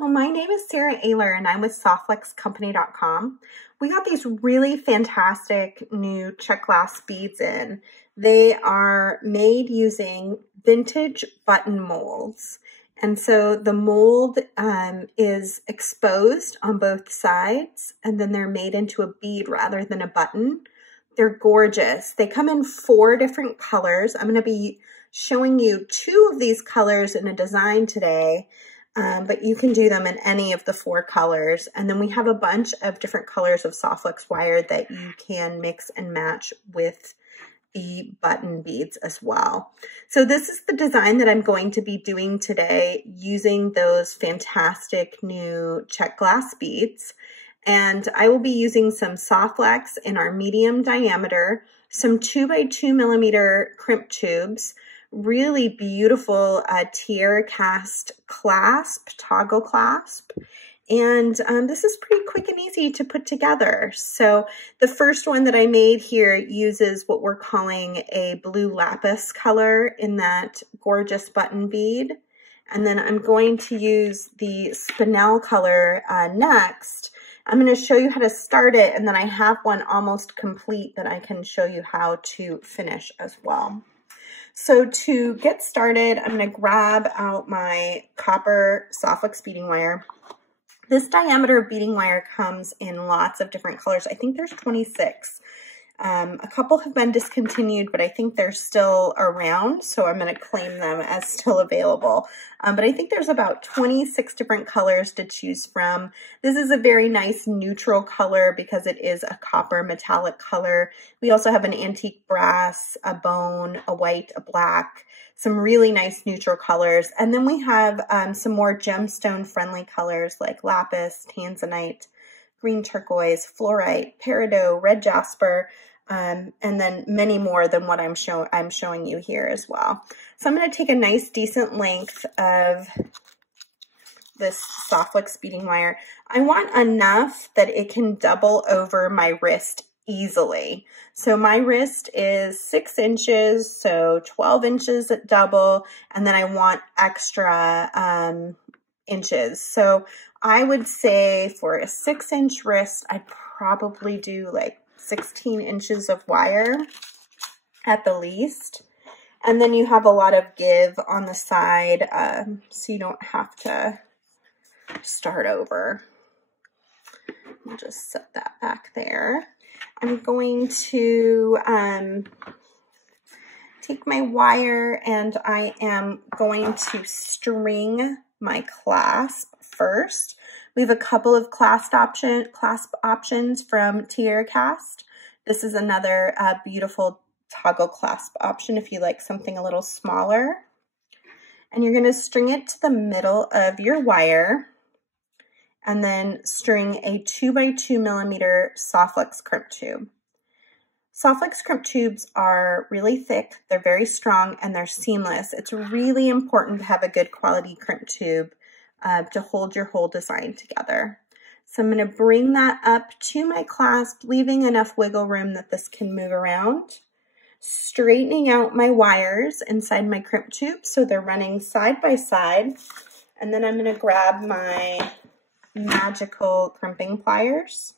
Hello, my name is Sarah Ayler and I'm with sofflexcompany.com. We got these really fantastic new Czech glass beads in. They are made using vintage button molds. And so the mold is exposed on both sides and then they're made into a bead rather than a button. They're gorgeous. They come in 4 different colors. I'm going to be showing you 2 of these colors in a design today. But you can do them in any of the 4 colors. And then we have a bunch of different colors of sofflex wire that you can mix and match with the button beads as well. So this is the design that I'm going to be doing today using those fantastic new Czech glass beads. And I will be using some sofflex in our medium diameter, some 2x2 millimeter crimp tubes, really beautiful tier cast clasp, toggle clasp. And this is pretty quick and easy to put together. So the first one that I made here uses what we're calling a blue lapis color in that gorgeous button bead. And then I'm going to use the spinel color next. I'm going to show you how to start it, and then I have one almost complete that I can show you how to finish as well. So to get started, I'm going to grab out my copper sofflex beading wire. This diameter of beading wire comes in lots of different colors. I think there's 26. A couple have been discontinued, but I think they're still around, so I'm going to claim them as still available. But I think there's about 26 different colors to choose from. This is a very nice neutral color because it is a copper metallic color. We also have an antique brass, a bone, a white, a black, some really nice neutral colors. And then we have some more gemstone friendly colors like lapis, tanzanite, green turquoise, fluorite, peridot, red jasper, and then many more than what I'm showing you here as well. So I'm going to take a nice decent length of this sofflex beading wire. I want enough that it can double over my wrist easily. So my wrist is 6 inches, so 12 inches at double, and then I want extra inches. So I would say for a 6-inch wrist, I'd probably do like 16 inches of wire at the least. And then you have a lot of give on the side, so you don't have to start over. I'll just set that back there. I'm going to take my wire and I am going to string my clasp first. We have a couple of clasp options from Tier Cast. This is another beautiful toggle clasp option if you like something a little smaller. And you're going to string it to the middle of your wire and then string a 2x2 millimeter sofflex crimp tube. Sofflex crimp tubes are really thick, they're very strong, and they're seamless. It's really important to have a good quality crimp tube to hold your whole design together. So I'm going to bring that up to my clasp, leaving enough wiggle room that this can move around, straightening out my wires inside my crimp tube so they're running side by side. And then I'm going to grab my magical crimping pliers.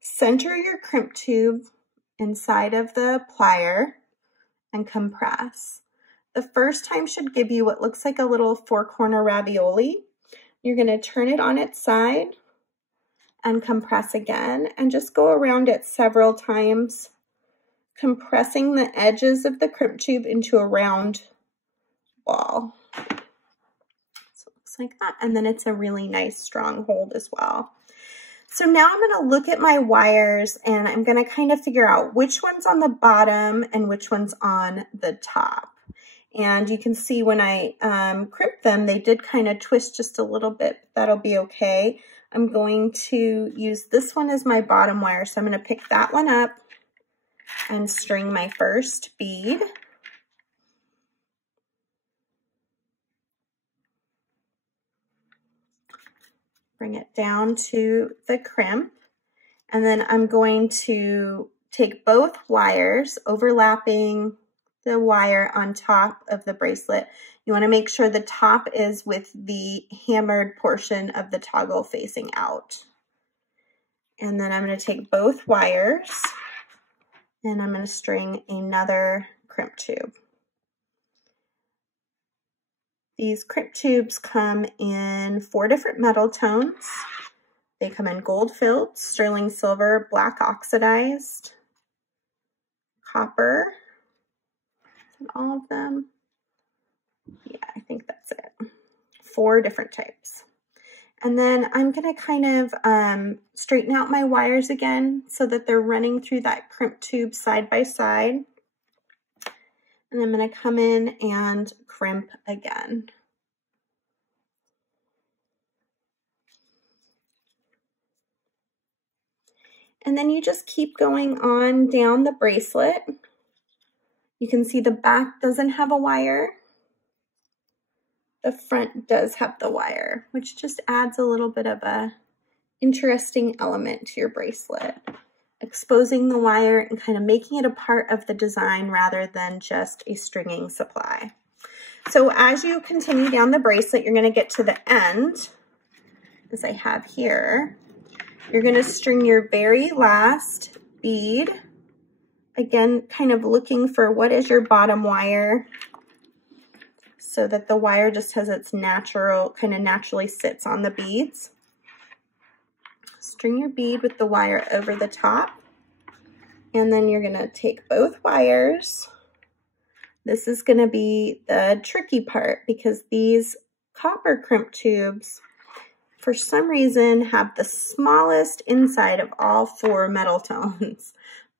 Center your crimp tube inside of the plier and compress. The first time should give you what looks like a little 4-corner ravioli. You're going to turn it on its side and compress again and just go around it several times, compressing the edges of the crimp tube into a round ball. So it looks like that, and then it's a really nice strong hold as well. So now I'm going to look at my wires and I'm going to kind of figure out which one's on the bottom and which one's on the top. And you can see when I crimp them, they did kind of twist just a little bit. That'll be okay. I'm going to use this one as my bottom wire. So I'm going to pick that one up and string my first bead. Bring it down to the crimp. And then I'm going to take both wires overlapping the wire on top of the bracelet. You want to make sure the top is with the hammered portion of the toggle facing out. And then I'm going to take both wires and I'm going to string another crimp tube. These crimp tubes come in 4 different metal tones. They come in gold filled, sterling silver, black oxidized, copper. Is that all of them? Yeah, I think that's it. 4 different types. And then I'm going to kind of straighten out my wires again so that they're running through that crimp tube side by side. And I'm going to come in and crimp again. And then you just keep going on down the bracelet. You can see the back doesn't have a wire. The front does have the wire, which just adds a little bit of a interesting element to your bracelet. Exposing the wire and kind of making it a part of the design rather than just a stringing supply. So as you continue down the bracelet, you're going to get to the end, as I have here. You're going to string your very last bead. Again, kind of looking for what is your bottom wire so that the wire just has its natural, kind of naturally sits on the beads. String your bead with the wire over the top. And then you're going to take both wires. This is going to be the tricky part because these copper crimp tubes, for some reason, have the smallest inside of all 4 metal tones,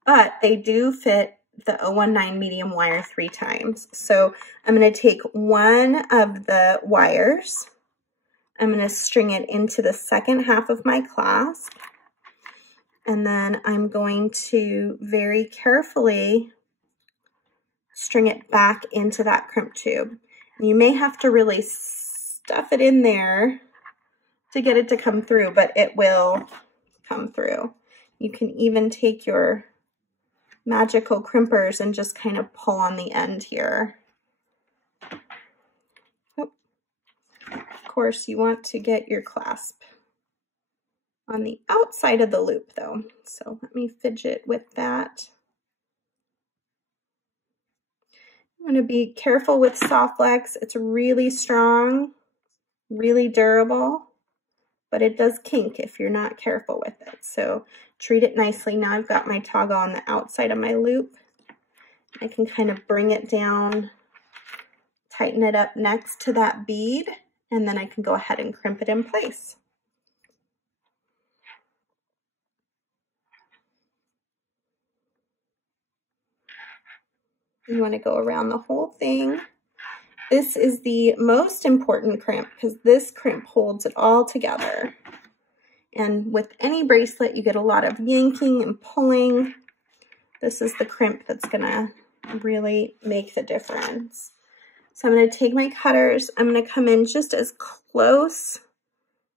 but they do fit the 019 medium wire 3 times. So I'm going to take one of the wires. I'm going to string it into the second half of my clasp. And then I'm going to very carefully string it back into that crimp tube. And you may have to really stuff it in there to get it to come through, but it will come through. You can even take your magical crimpers and just kind of pull on the end here. Oh. Of course, you want to get your clasp on the outside of the loop though. So let me fidget with that. I'm going to be careful with sofflex. It's really strong, really durable, but it does kink if you're not careful with it. So treat it nicely. Now I've got my toggle on the outside of my loop. I can kind of bring it down, tighten it up next to that bead, and then I can go ahead and crimp it in place. You want to go around the whole thing. This is the most important crimp because this crimp holds it all together. And with any bracelet, you get a lot of yanking and pulling. This is the crimp that's going to really make the difference. So I'm going to take my cutters. I'm going to come in just as close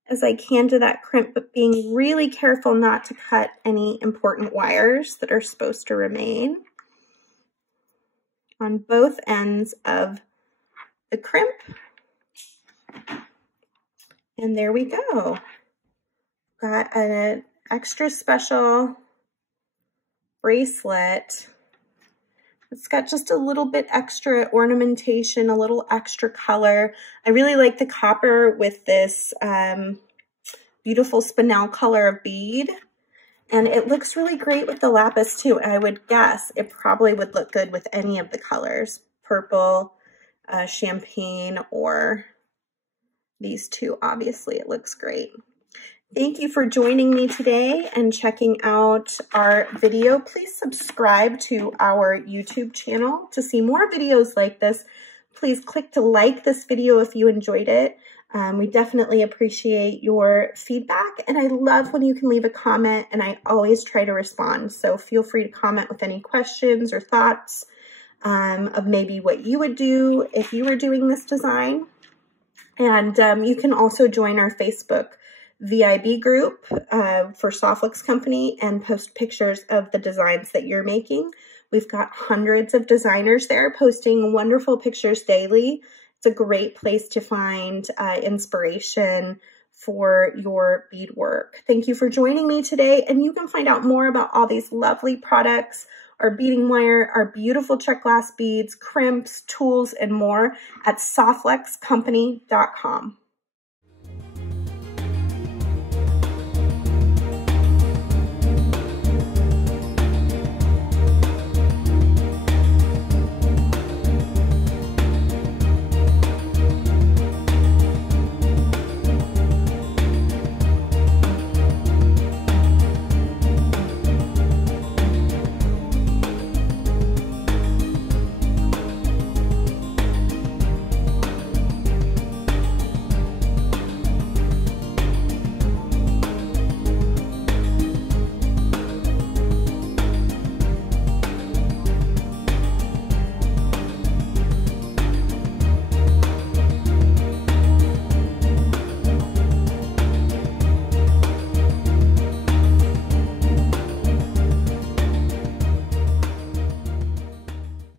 as I can to that crimp, but being really careful not to cut any important wires that are supposed to remain on both ends of the crimp. And there we go. Got an extra special bracelet. It's got just a little bit extra ornamentation, a little extra color. I really like the copper with this beautiful spinel color of bead. And it looks really great with the lapis too. I would guess it probably would look good with any of the colors. Purple, champagne, or these two. Obviously, it looks great. Thank you for joining me today and checking out our video. Please subscribe to our YouTube channel to see more videos like this. Please click to like this video if you enjoyed it. We definitely appreciate your feedback, and I love when you can leave a comment, and I always try to respond. So feel free to comment with any questions or thoughts of maybe what you would do if you were doing this design. And you can also join our Facebook VIB group for Sofflex Company and post pictures of the designs that you're making. We've got hundreds of designers there posting wonderful pictures daily. It's a great place to find inspiration for your bead work. Thank you for joining me today, and you can find out more about all these lovely products, our beading wire, our beautiful Czech glass beads, crimps, tools, and more at sofflexcompany.com.